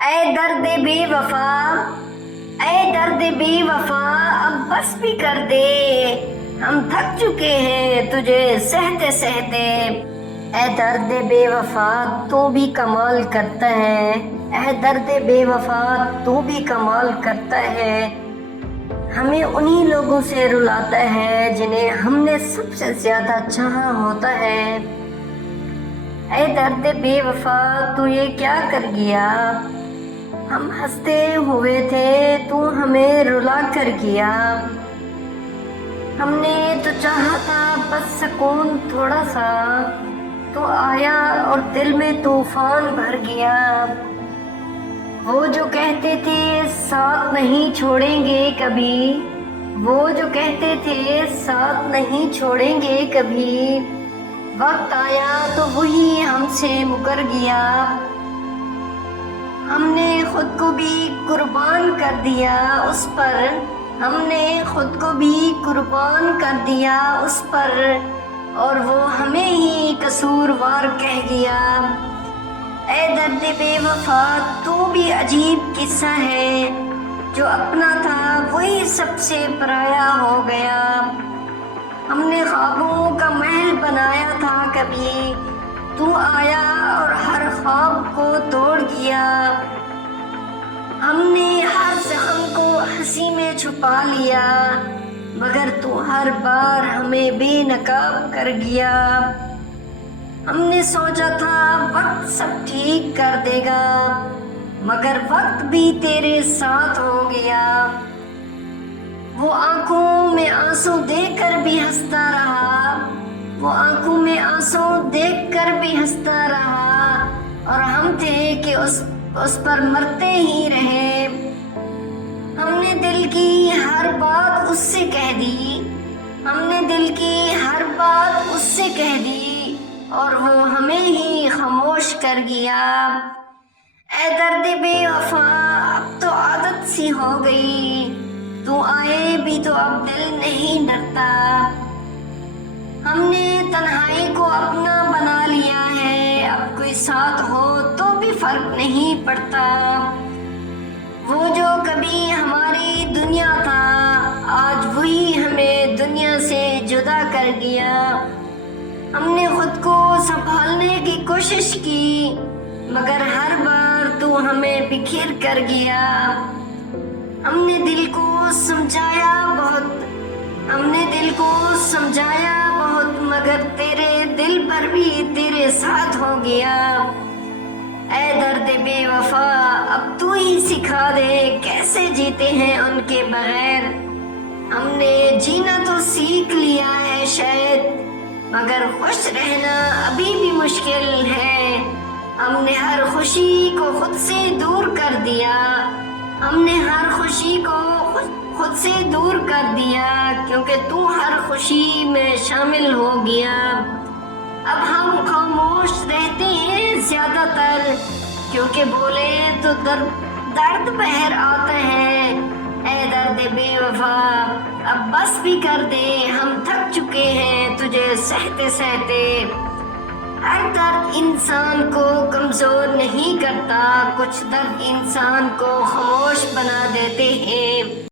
اے درد بے وفا، اے درد بے وفا، اب بس بھی کر دے، ہم تھک چکے ہیں تجھے سہتے سہتے۔ اے درد بے وفا تو بھی کمال کرتا ہے، اے درد بے وفا تو بھی کمال کرتا ہے، ہمیں انہی لوگوں سے رلاتا ہے جنہیں ہم نے سب سے زیادہ چاہا ہوتا ہے۔ اے درد بے وفا تو یہ کیا کر گیا، ہم ہنستے ہوئے تھے تو ہمیں رلا کر گیا، ہم نے تو چاہا تھا بس سکون تھوڑا سا، تو آیا اور دل میں طوفان بھر گیا۔ وہ جو کہتے تھے ساتھ نہیں چھوڑیں گے کبھی، وہ جو کہتے تھے ساتھ نہیں چھوڑیں گے کبھی، وقت آیا تو وہی ہم سے مکر گیا۔ ہم نے خود کو بھی قربان کر دیا اس پر، ہم نے خود کو بھی قربان کر دیا اس پر، اور وہ ہمیں ہی قصوروار کہہ گیا۔ اے درد بے وفا تو بھی عجیب قصہ ہے، جو اپنا تھا وہی سب سے پرایا ہو گیا۔ ہم نے خوابوں کا محل بنایا تھا کبھی، تو آیا اور ہر خواب کو توڑ دیا۔ ہم نے ہر زخم کو ہنسی میں چھپا لیا، مگر تو ہر بار ہمیں بے نقاب کر گیا۔ ہم نے سوچا تھا وقت سب ٹھیک کر دے گا، مگر وقت بھی تیرے ساتھ ہو گیا۔ وہ آنکھوں میں آنسو دیکھ کر بھی ہنستا رہا، وہ آنکھوں میں آنسو دیکھ کر بھی ہنستا رہا، اور ہم تھے کہ اس پر مرتے ہی رہے۔ ہم نے دل کی ہر بات اس سے کہہ دی، ہم نے دل کی ہر بات اس سے کہہ دی، اور وہ ہمیں ہی خاموش کر گیا۔ اے درد بے وفا اب تو عادت سی ہو گئی، تو آئے بھی تو اب دل نہیں ڈرتا۔ ہم نے تنہائی کو اپنا بنا لیا ہے، اب کوئی ساتھ ہو تو بھی فرق نہیں پڑتا۔ وہ جو کبھی ہماری دنیا تھا، آج وہی ہمیں دنیا سے جدا کر گیا۔ ہم نے خود کو سنبھالنے کی کوشش کی، مگر ہر بار تو ہمیں بکھیر کر گیا۔ ہم نے دل کو سمجھایا بہت، ہم نے دل کو سمجھایا بہت، مگر تیرے دل پر بھی تیرے ساتھ ہو گیا۔ اے درد بے وفا اب تو ہی سکھا دے کیسے جیتے ہیں ان کے بغیر۔ ہم نے جینا تو سیکھ لیا ہے شاید، مگر خوش رہنا ابھی بھی مشکل ہے۔ ہم نے ہر خوشی کو خود سے دور کر دیا، ہم نے ہر خوشی کو خود سے دور کر دیا، کیونکہ تو ہر خوشی میں شامل ہو گیا۔ اب ہم خاموش رہتے ہیں زیادہ تر، کیونکہ بولے تو درد بہر آتا ہے۔ اے درد بے وفا اب بس بھی کر دے، ہم تھک چکے ہیں تجھے سہتے سہتے۔ ہر درد انسان کو کمزور نہیں کرتا، کچھ درد انسان کو خاموش بنا دیتے ہیں۔